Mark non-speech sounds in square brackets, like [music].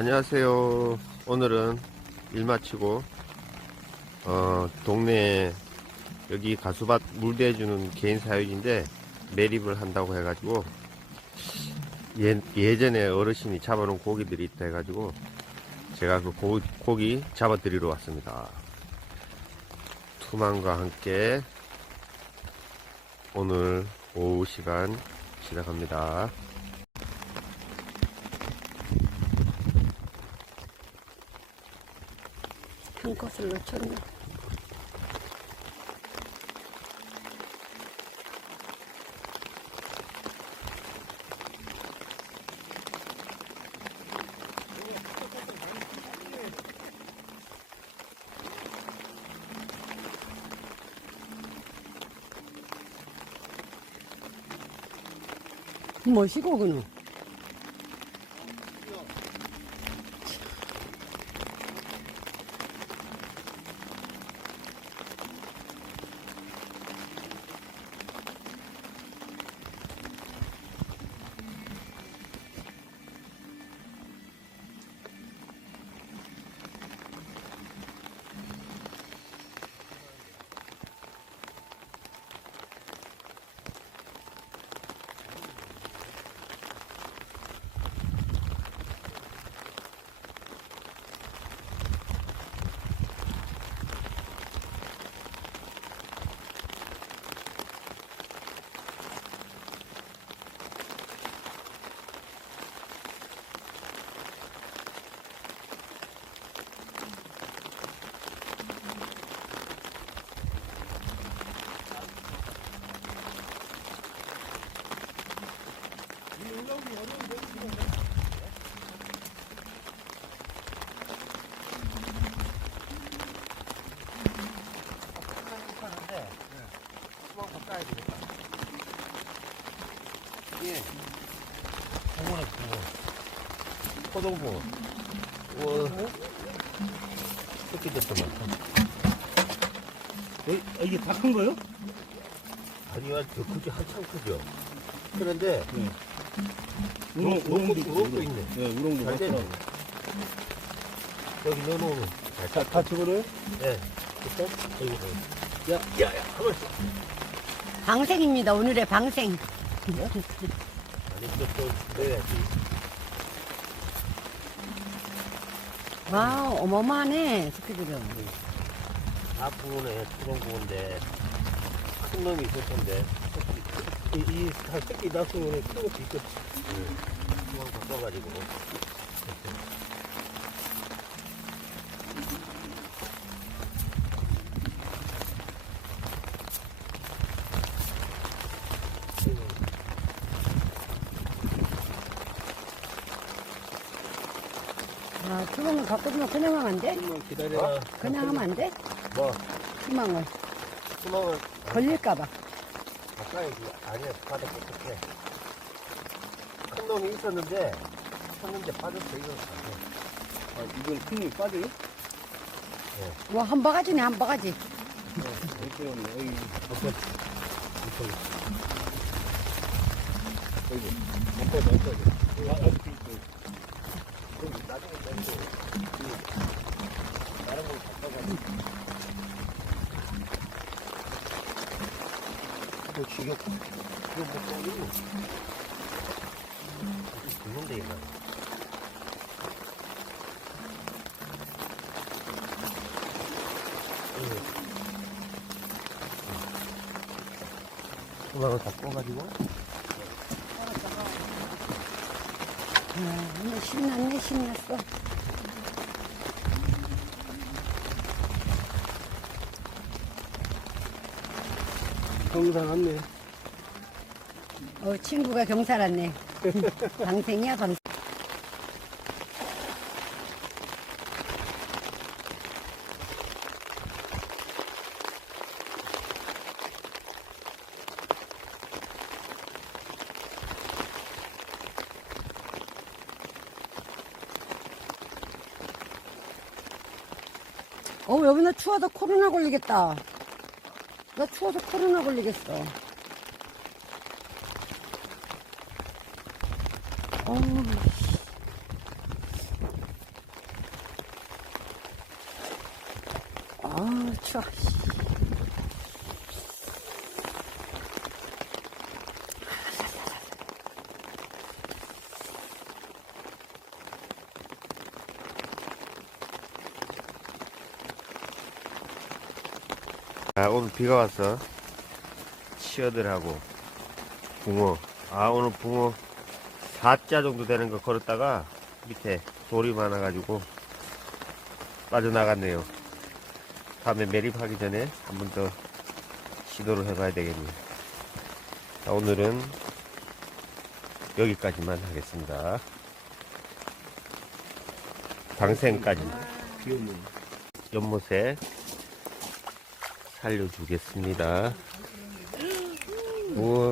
안녕하세요. 오늘은 일 마치고 어, 동네에 여기 가수밭 물 대주는 개인 사유지인데 매립을 한다고 해가지고 예, 예전에 어르신이 잡아놓은 고기들이 있다 해가지고 제가 그 고, 고기 잡아드리러 왔습니다. 투망과 함께 오늘 오후 시간 시작합니다. 한 컷을 놓쳤네. 뭐시고 그노? 예. 어, 아, 큰 거요? 아니야, 저 크지 한참 크죠. 그런데 우렁, 우렁- 우렁도 우렁도- 있고. 우렁도 있네. 네, 우렁도 잘 되네. 여기 넣어놓으면 잘 다. 다 집어넣어요? 예. 그때 여기 봐. 야, 야, 야, 한번. 방생입니다. 오늘의 방생. 아니, 또또 넣어야지. 와, 어마어마하네, 새끼들은. 앞부분에 포동붕어인데 큰 놈이 있을 텐데 이, 이, 다 새끼 낳으면 큰 것도 있겠지. 응. 그만 바꿔가지고. 아, 갖고 주면 그냥 하면 안 돼? 조금만 기다려. 그냥 하면 안 돼? 뭐, 투망을. 수망을 걸릴까봐. 가까이 아니야 바닥 어떡해 큰 놈이 있었는데 쳤는데 빠졌어 이거 아, 이건 큰 놈이 빠져요? 와, 한 바가지네, 한 바가지. 이렇게. 어이, 어이구. 아, 아, 그, 그, 나중에 바꿔가지고 또 지겹 이거 뭐 떠니 죽는데 이거 수박을 다 꺼가지고 아, 근데 신났네, 신났어. 경사 났네. 어, 친구가 경찰 왔네. [laughs] 방생이야, 방생. 어, 나 추워서 코로나 걸리겠다. 나 추워서 코로나 걸리겠어. 아, 어우. 아, 추워. 아, 오늘 비가 와서 치어들하고 붕어. 아, 오늘 붕어 4자 정도 되는 거 걸었다가 밑에 돌이 많아가지고 빠져나갔네요. 다음에 매립하기 전에 한 번 더 시도를 해봐야 되겠네요. 자, 오늘은 여기까지만 하겠습니다. 방생까지 연못에 살려주겠습니다. 우와.